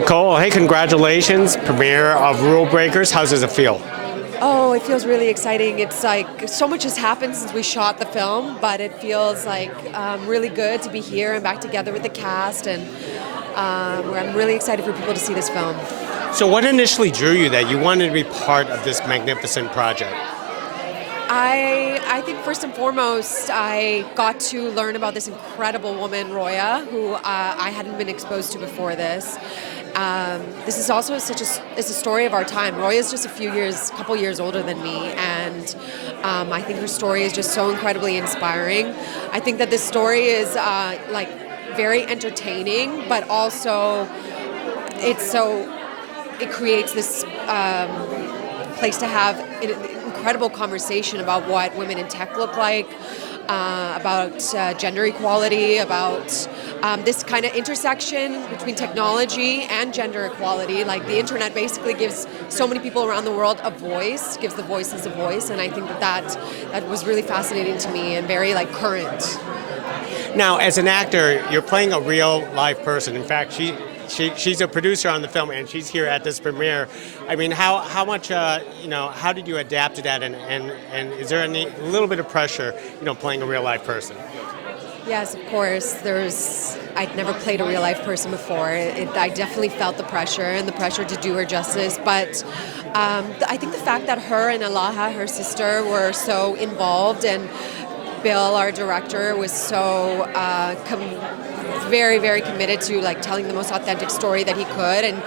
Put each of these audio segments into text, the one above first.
Nikohl, hey, congratulations, premiere of Rule Breakers. How does it feel? Oh, it feels really exciting. It's like so much has happened since we shot the film, but it feels like really good to be here and back together with the cast, and I'm really excited for people to see this film. So what initially drew you that you wanted to be part of this magnificent project? I think first and foremost, I got to learn about this incredible woman, Roya, who I hadn't been exposed to before this. This is also it's a story of our time. Roya is just a couple years older than me, and I think her story is just so incredibly inspiring. I think that this story is like very entertaining, but also it creates this place to have an incredible conversation about what women in tech look like, about gender equality, about this kind of intersection between technology and gender equality. Like the internet basically gives so many people around the world a voice, gives the voices a voice, and I think that was really fascinating to me and very like current. Now, as an actor, you're playing a real live person. In fact, she's a producer on the film, and she's here at this premiere. I mean, how much how did you adapt to that, and is there a little bit of pressure, playing a real life person? Yes, of course. I'd never played a real life person before. I definitely felt the pressure and the pressure to do her justice. But I think the fact that her and Alaha, her sister, were so involved, and Bill, our director, was so very, very committed to like telling the most authentic story that he could, and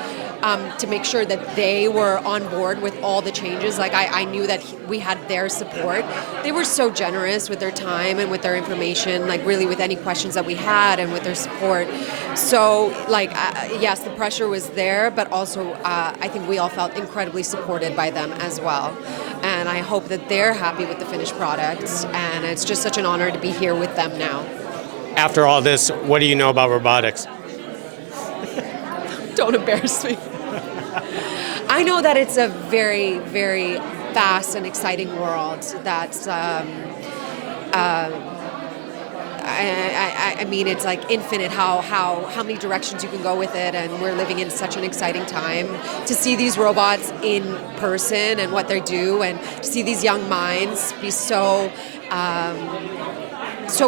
to make sure that they were on board with all the changes. Like I knew that we had their support. They were so generous with their time and with their information, like really with any questions that we had and with their support. So like, yes, the pressure was there, but also I think we all felt incredibly supported by them as well. And I hope that they're happy with the finished product, and it's just such an honor to be here with them now. After all this, what do you know about robotics? Don't embarrass me. I know that it's a very, very fast and exciting world. That's, I mean, it's like infinite how many directions you can go with it, and we're living in such an exciting time to see these robots in person and what they do, and to see these young minds be so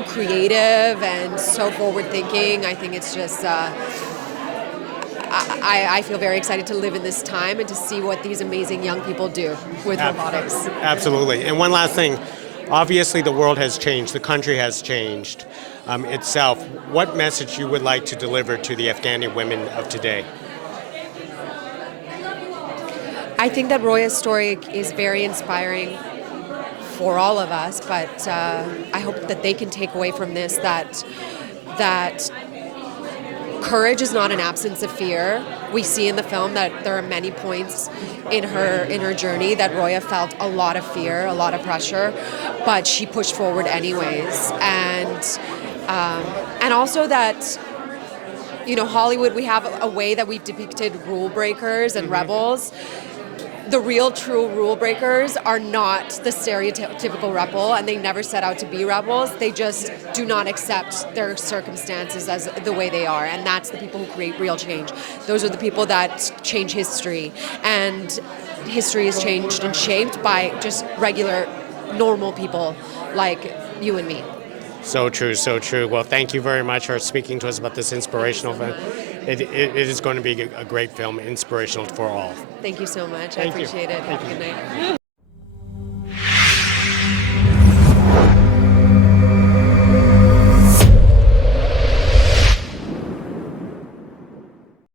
creative and so forward-thinking. I think it's just. I feel very excited to live in this time and to see what these amazing young people do with robotics. Absolutely. And one last thing. Obviously, the world has changed. The country has changed itself. What message you would like to deliver to the Afghani women of today? I think that Roya's story is very inspiring for all of us, but I hope that they can take away from this that courage is not an absence of fear. We see in the film that there are many points in her journey that Roya felt a lot of fear, a lot of pressure, but she pushed forward anyways. And also that, Hollywood, we have a way that we've depicted rule breakers and rebels. The real true rule breakers are not the stereotypical rebel, and they never set out to be rebels. They just do not accept their circumstances as the way they are, and that's the people who create real change. Those are the people that change history, and history is changed and shaped by just regular, normal people like you and me. So true, so true. Well, thank you very much for speaking to us about this inspirational film. It is going to be a great film, inspirational for all. Thank you so much. Thank I appreciate it. Have a good night.